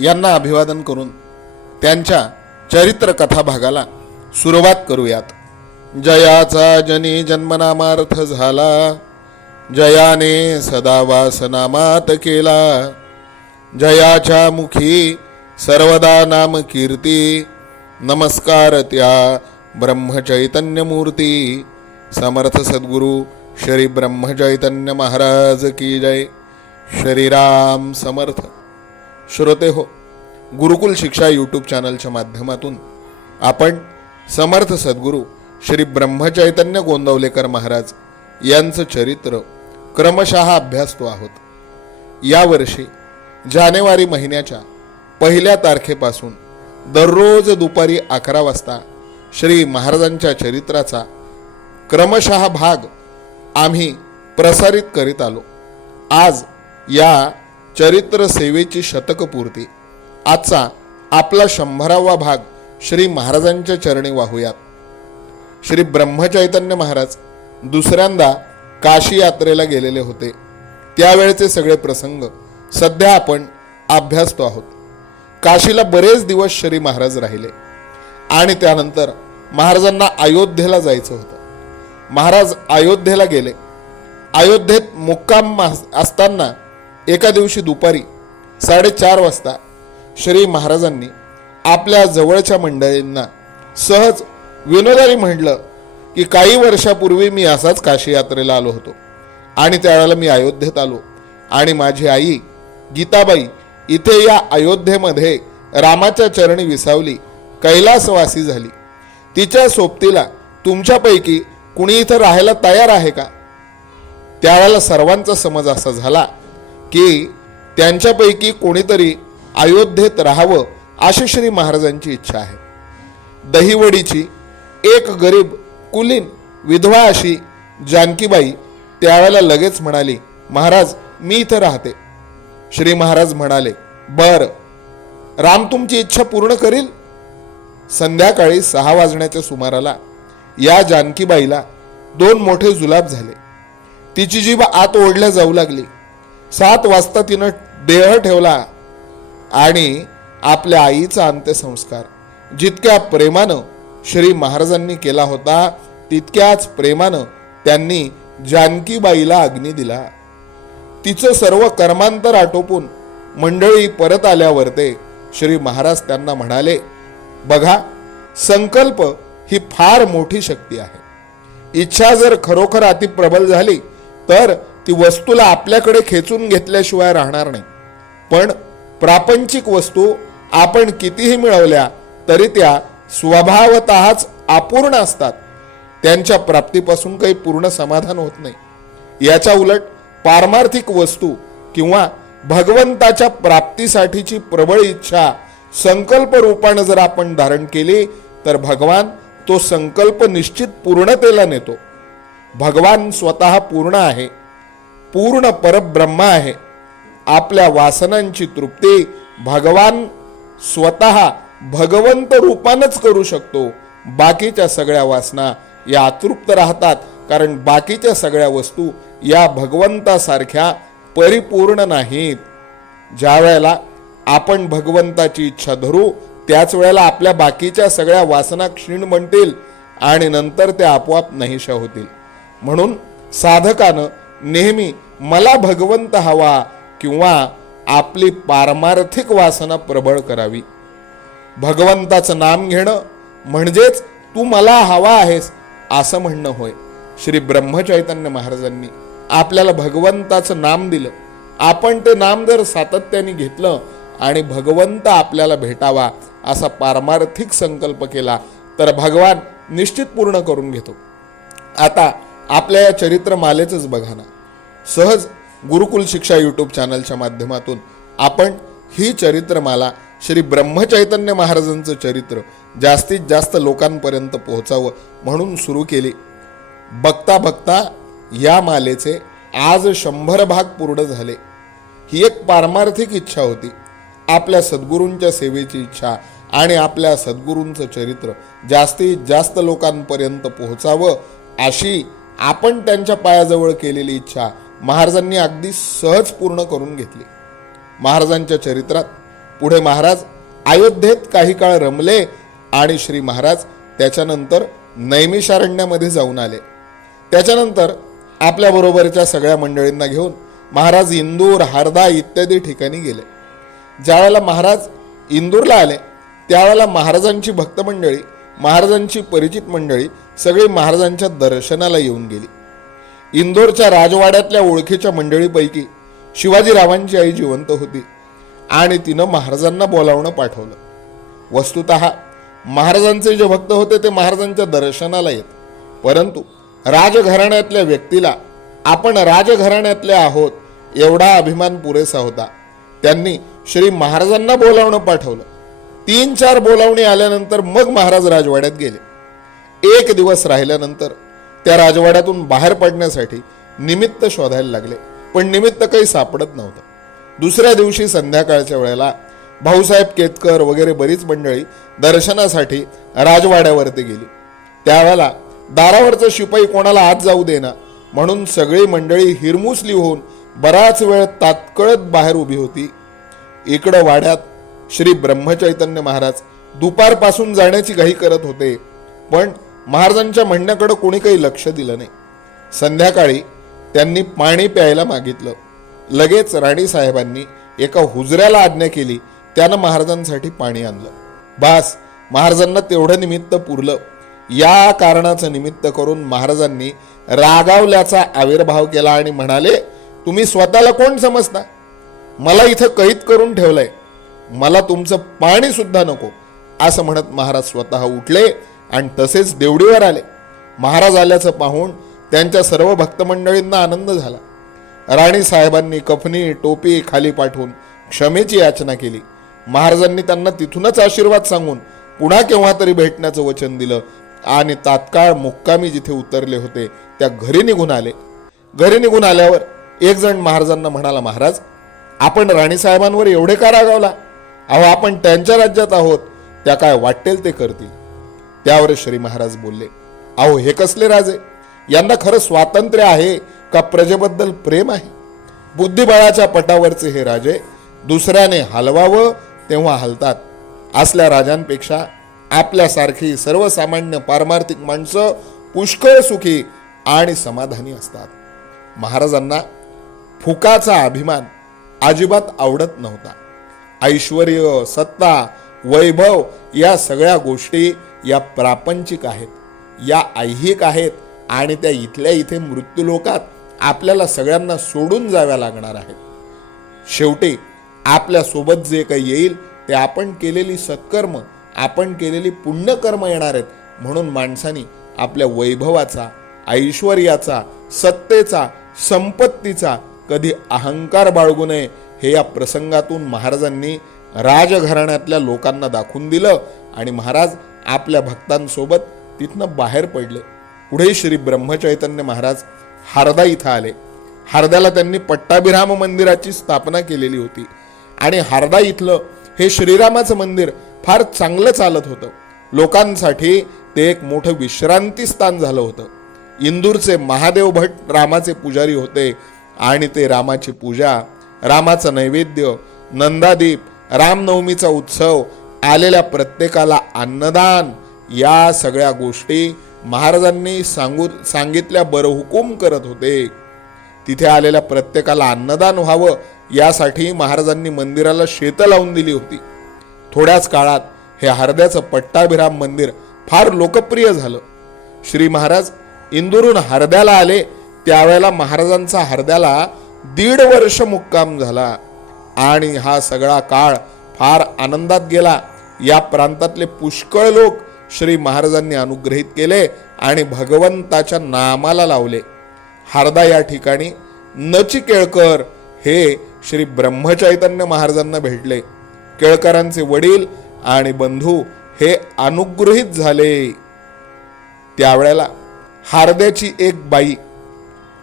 यांना अभिवादन करून त्यांच्या चरित्रकथा भागाला सुरुवात करूयात. जयाचा जनी जन्मनामार्थ झाला जयाने सदा वासनामात केला. जयाच्या मुखी सर्वदा नाम कीर्ती नमस्कार त्या ब्रह्मचैतन्य मूर्ती समर्थ सद्गुरू श्री ब्रह्मचैतन्य महाराज की जय. श्रीराम समर्थ. श्रोते हो गुरुकुल शिक्षा यूट्यूब चॅनलच्या माध्यमातून आपण समर्थ सद्गुरू श्री ब्रह्मचैतन्य गोंदवलेकर महाराज यांचं चरित्र क्रमशः अभ्यासतो आहोत. यावर्षी जानेवारी महिन्याच्या पहिल्या तारखेपासून दररोज दुपारी अकरा वाजता श्री महाराजांच्या चरित्राचा क्रमशः भाग आम्ही प्रसारित करीत आलो. आज या चरित्र सेवेची शतकपूर्ती. आजचा आपला शंभरावा भाग श्री महाराजांच्या चरणी वाहूयात. श्री ब्रह्मचैतन्य महाराज दुसऱ्यांदा काशी यात्रेला गेलेले होते. त्यावेळचे सगळे प्रसंग सध्या आपण अभ्यासतो आहोत. काशीला बरेच दिवस श्री महाराज राहिले आणि त्यानंतर महाराजांना अयोध्येला जायचं होतं. महाराज अयोध्येला गेले. अयोध्येत मुक्काम असताना एका दिवशी दुपारी साडेचार वाजता श्री महाराजांनी आपल्या जवळच्या मंडळींना सहज विनोदारी म्हटलं की काही वर्षापूर्वी मी असाच काशी यात्रेला आलो होतो. आणि त्यावेळेला मी अयोध्येत आलो. आणि माझी आई गीताबाई इथे या अयोध्येमध्ये रामाच्या चरणी विसावली कैलासवासी झाली. तिच्या सोबतीला तुमच्यापैकी कुणी इथं राहायला तयार आहे का? त्यावेळेला सर्वांचा समज असा झाला की त्यांच्यापैकी कोणीतरी अयोध्येत राहावं अशी श्री महाराजांची इच्छा आहे. दहीवडीची एक गरीब कुलीन विधवा अशी जानकीबाई त्यावेळेला लगेच म्हणाली महाराज मी इथं राहते. श्री महाराज म्हणाले बर राम तुमची इच्छा पूर्ण करील? संध्याकाळी सहा वाजण्याच्या सुमाराला या जानकीबाईला दोन मोठे जुलाब झाले. तिची जीभ आत ओढल्या जाऊ लागली. सात वाजता तिनं देह ठेवला आणि आपल्या आईचा अंत्यसंस्कार. जितक्या प्रेमानं श्री महाराजांनी केला होता तितक्याच प्रेमानं त्यांनी जानकीबाईला अग्नी दिला. तिचं सर्व कर्मांतर आटोपून मंडळी परत आल्यावर ते श्री महाराज त्यांना म्हणाले बघा संकल्प ही फार मोठी शक्ती आहे. इच्छा जर खरोखर अति प्रबल झाली तर ती वस्तूला आपल्याकडे खेचून घेतल्याशिवाय राहणार नाही. पण प्रापंचिक वस्तू आपण कितीही मिळवल्या तरी त्या स्वभावतःच अपूर्ण असतात. त्यांच्या प्राप्तीपासून काही पूर्ण समाधान होत नाही. याच्या उलट पारमार्थिक वस्तू किंवा भगवंताच्या प्राप्तीसाठीची प्रबळ इच्छा संकल्प रूपानं जर आपण धारण केली तर भगवान तो संकल्प निश्चित पूर्णतेला नेतो. भगवान स्वतः पूर्ण आहे. पूर्ण परब्रह्म आहे. आपल्या वासनांची तृप्ती भगवान स्वतः भगवंत रूपानच करू शकतो. बाकीच्या सगळ्या वासना या अतृप्त राहतात कारण बाकीच्या सगळ्या वस्तू या भगवंतासारख्या परिपूर्ण नाहीत. ज्या वेळेला आपण भगवंताची इच्छा धरू त्याच वेळेला आपल्या बाकीच्या सगळ्या वासना क्षीण म्हणतील आणि नंतर त्या आपोआप नाहीशा होतील. म्हणून साधकानं नेहमी मला भगवंत हवा किंवा आपली पारमार्थिक वासना प्रबळ करावी. भगवंताचं नाम घेणं म्हणजेच तू मला हवा आहेस असं म्हणणं होय. श्री ब्रह्मचैतन्य महाराजांनी आपल्याला भगवंताचं नाम दिलं. आपण ते नाम जर सातत्याने घेतलं आणि भगवंत आपल्याला भेटावा असा पारमार्थिक संकल्प केला तर भगवान निश्चित पूर्ण करून घेतो. आता आपल्या या चरित्रमालेचंच बघा ना. सहज गुरुकुल शिक्षा यूट्यूब चॅनलच्या माध्यमातून आपण ही चरित्रमाला श्री ब्रह्मचैतन्य महाराजांचं चरित्र जास्तीत जास्त लोकांपर्यंत पोहोचावं म्हणून सुरू केली. बघता बघता या मालेचे आज शंभर भाग पूर्ण झाले. ही एक पारमार्थिक इच्छा होती. आपल्या सद्गुरूंच्या सेवेची इच्छा आणि आपल्या सद्गुरूंचं चरित्र जास्तीत जास्त लोकांपर्यंत पोहोचावं अशी आपण त्यांच्या पायाजवळ केलेली इच्छा महाराजांनी अगदी सहज पूर्ण करून घेतली. महाराजांच्या चरित्रात पुढे महाराज अयोध्येत काही काळ रमले आणि श्री महाराज त्याच्यानंतर नैमिषारण्यामध्ये जाऊन आले. त्याच्यानंतर आपल्याबरोबरच्या सगळ्या मंडळींना घेऊन महाराज इंदूर हारदा इत्यादी ठिकाणी गेले. ज्यावेळेला महाराज इंदूरला आले त्यावेळेला महाराजांची भक्तमंडळी महाराजांची परिचित मंडळी सगळी महाराजांच्या दर्शनाला येऊन गेली. इंदोरच्या राजवाड्यातल्या ओळखीच्या मंडळीपैकी शिवाजीरावांची आई जिवंत होती आणि तिनं महाराजांना बोलावणं पाठवलं. वस्तुत महाराजांचे जे भक्त होते ते महाराजांच्या दर्शनाला येत परंतु राजघराण्यातल्या व्यक्तीला आपण राजघराण्यातले आहोत एवढा अभिमान पुरेसा होता. त्यांनी श्री महाराजांना बोलावणं पाठवलं. तीन चार बोलावणी आल्यानंतर मग महाराज राजवाड्यात गेले. एक दिवस राहिल्यानंतर त्या राजवाड्यातून बाहेर पडण्यासाठी निमित्त शोधायला लागले. पण निमित्त काही सापडत नव्हतं. दुसऱ्या दिवशी संध्याकाळच्या वेळेला भाऊसाहेब केतकर वगैरे बरीच मंडळी दर्शनासाठी राजवाड्यावरती गेली. त्यावेळेला दारावरचं शिपाई कोणाला आत जाऊ देना म्हणून सगळी मंडळी हिरमुसली होऊन बराच वेळ तात्कळत बाहेर उभी होती. इकडं वाड्यात श्री ब्रह्मचैतन्य महाराज दुपारपासून जाण्याची घाई करत होते. पण महाराजांच्या म्हणण्याकडं कोणी काही लक्ष दिलं नाही. संध्याकाळी त्यांनी पाणी प्यायला मागितलं. लगेच राणी साहेबांनी एका हुजऱ्याला आज्ञा केली त्यानं महाराजांसाठी पाणी आणलं. बास महाराजांना तेवढं निमित्त पुरलं. या कारणाचं निमित्त करून महाराजांनी रागावल्याचा आविर्भाव केला आणि म्हणाले तुम्ही स्वतःला कोण समजता? मला इथं कैद करून ठेवलंय. मला तुमचं पाणी सुद्धा नको. असं म्हणत महाराज स्वतः उठले. आणि तसेच देवडीवर आले. महाराज आल्याचं पाहून त्यांच्या सर्व भक्तमंडळींना आनंद झाला. राणी साहेबांनी कफनी टोपी खाली पाठवून क्षमेची याचना केली. महाराजांनी त्यांना तिथूनच आशीर्वाद सांगून पुन्हा केव्हा तरी भेटण्याचं वचन दिलं आणि तात्काळ मुक्कामी जिथे उतरले होते त्या घरी निघून आले. घरी निघून आल्यावर एक जण महाराजांना म्हणाला महाराज आपण राणीसाहेबांवर एवढे का रागावला? अहो आपण त्यांच्या राज्यात आहोत त्या काय वाटेल ते करतील. त्यावर श्री महाराज बोलले अहो हे कसले राजे? यांना खरं स्वातंत्र्य आहे का प्रजेबद्दल प्रेम आहे? बुद्धिबळाच्या पटावरचे हे राजे दुसऱ्याने हलवावं तेव्हा हलतात. असल्या राजांपेक्षा आपल्यासारखी सर्वसामान्य पारमार्थिक माणसं पुष्कळ सुखी आणि समाधानी असतात. महाराजांना फुकाचा अभिमान अजिबात आवडत नव्हता. ऐश्वर सत्ता वैभव या सगळ्या गोष्टी या प्रापंचिक आहेत या ऐहिक आहेत आणि त्या इथल्या इथे मृत्यूलोकात आपल्याला सगळ्यांना सोडून जाव्या लागणार आहेत. शेवटी आपल्यासोबत जे काही येईल ते आपण केलेली सत्कर्म आपण केलेली पुण्यकर्म येणार आहेत म्हणून माणसानी आपल्या वैभवाचा ऐश्वर्याचा सत्तेचा संपत्तीचा कधी अहंकार बाळगू नये हे या प्रसंगातून महाराजांनी राजघराण्यातल्या लोकांना दाखवून दिलं आणि महाराज आपल्या भक्तांसोबत तिथनं बाहेर पडले. पुढे श्री ब्रह्मचैतन्य महाराज हारदा इथं आले. हारद्याला त्यांनी पट्टाभिराम मंदिराची स्थापना केलेली होती. आणि हारदा इथलं हे श्रीरामाचं मंदिर फार चांगलं चालत होतं. लोकांसाठी ते एक मोठं विश्रांती स्थान झालं होतं. इंदूरचे महादेव भट रामाचे पुजारी होते आणि ते रामाची पूजा रामाचं नैवेद्य नंदादीप रामनवमीचा उत्सव आलेल्या प्रत्येकाला अन्नदान या सगळ्या गोष्टी महाराजांनी सांगू सांगितल्या बरं हुकूम करत होते. तिथे आलेल्या प्रत्येकाला अन्नदान व्हावं यासाठी महाराजांनी मंदिराला शेत लावून दिली होती. थोड्याच काळात हे हरद्याचं पट्टाभिराम मंदिर फार लोकप्रिय झालं. श्री महाराज इंदूरून हरद्याला आले त्यावेळेला महाराजांचा हरद्याला दीड वर्ष मुक्काम झाला. आणि हा सगळा काळ फार आनंदात गेला. या प्रांतातले पुष्कळ लोक श्री महाराजांनी अनुग्रहित केले आणि भगवंताच्या नामाला लावले. हारदा या ठिकाणी नची केळकर हे श्री ब्रह्मचैतन्य महाराजांना भेटले. केळकरांचे वडील आणि बंधू हे अनुग्रहित झाले. त्यावेळेला हार्द्याची एक बाई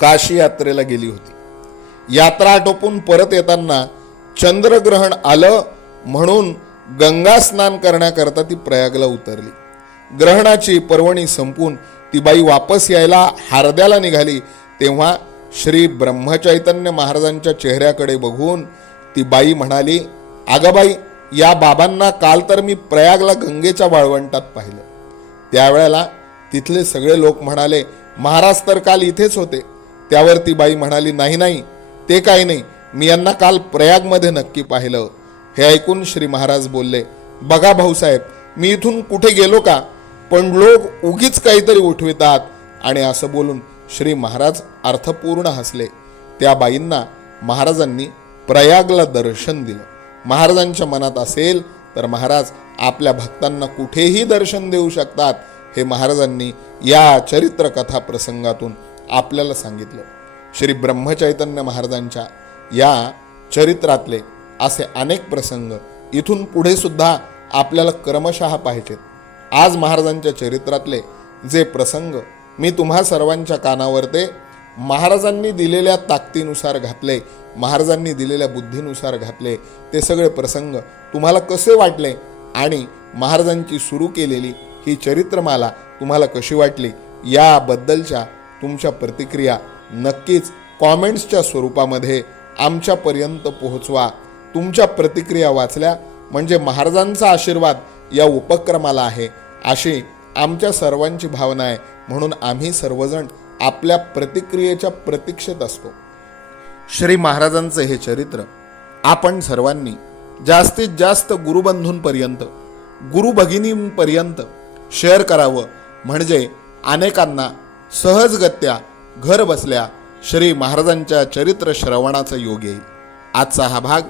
काशी यात्रेला गेली होती. यात्रा आटोपून परत येताना चंद्रग्रहण आलं म्हणून गंगा स्नान करण्याकरता ती प्रयागला उतरली. ग्रहणाची पर्वणी संपून ती बाई वापस यायला हार्द्याला निघाली. तेव्हा श्री ब्रह्मचैतन्य महाराजांच्या चेहऱ्याकडे बघून ती बाई म्हणाली अगं बाई या बाबांना काल तर मी प्रयागला गंगेच्या वाळवंटात पाहिलं. त्यावेळेला तिथले सगळे लोक म्हणाले महाराज तर काल इथेच होते. त्यावर ती बाई म्हणाली नाही नाही ते काही नाही. मी यांना काल प्रयागमध्ये नक्की पाहिलं. हे ऐकून श्री महाराज बोलले बघा भाऊसाहेब मी इथून कुठे गेलो का? पण लोक उगीच काहीतरी उठवितात. आणि असं बोलून श्री महाराज अर्थपूर्ण हसले. त्या बाईंना महाराजांनी प्रयागला दर्शन दिलं. महाराजांच्या मनात असेल तर महाराज आपल्या भक्तांना कुठेही दर्शन देऊ शकतात हे महाराजांनी या चरित्रकथा प्रसंगातून आपल्याला सांगितलं. श्री ब्रह्मचैतन्य महाराजांच्या या चरित्रातले असे अनेक प्रसंग इथून पुढे सुद्धा आपल्याला क्रमशः पाहिजेत आज महाराजांच्या चरित्रातले जे प्रसंग मी तुम्हा सर्वांच्या कानावर ते महाराजांनी दिलेल्या ताकदीनुसार घातले महाराजांनी दिलेल्या बुद्धीनुसार घातले ते सगळे प्रसंग तुम्हाला कसे वाटले आणि महाराजांची सुरू केलेली ही चरित्रमाला तुम्हाला कशी वाटली याबद्दलच्या तुमच्या प्रतिक्रिया नक्कीच कॉमेंट्सच्या स्वरूपामध्ये आमच्यापर्यंत पोहोचवा. तुमच्या प्रतिक्रिया वाचल्या म्हणजे महाराजांचा आशीर्वाद या उपक्रमाला आहे. अशी आमच्या सर्वांची भावना आहे. म्हणून आम्ही सर्वजण आपल्या प्रतिक्रियेच्या प्रतीक्षेत असतो. श्री महाराजांचं हे चरित्र आपण सर्वांनी जास्तीत जास्त गुरुबंधूंपर्यंत गुरुभगिनींपर्यंत शेअर करावं. म्हणजे अनेकांना सहजगत्या घर बसल्या श्री महाराजांच्या चरित्र श्रवणाचा योग येईल. आजचा हा भाग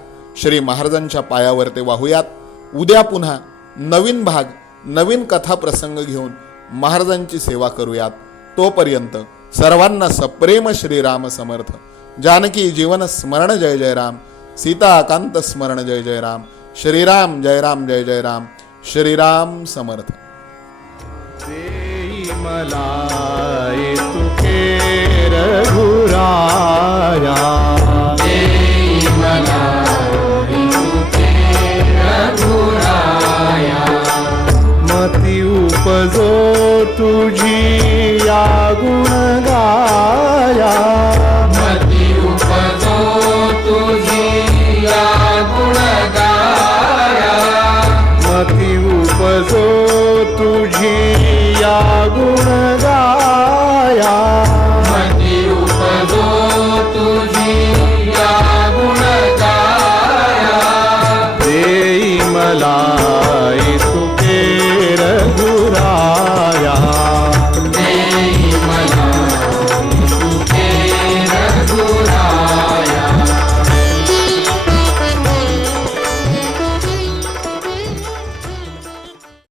श्री महाराजांच्या पायावर ते वाहूयात. उद्या पुन्हा नवीन भाग नवीन कथा प्रसंग घेऊन महाराजांची सेवा करूयात. तोपर्यंत सर्वांना सप्रेम श्रीराम समर्थ. जानकी जीवन स्मरण जय जय राम. सीताकांत स्मरण जय जय राम. श्रीराम जय राम जय जय राम. श्रीराम समर्थ. देई मला tu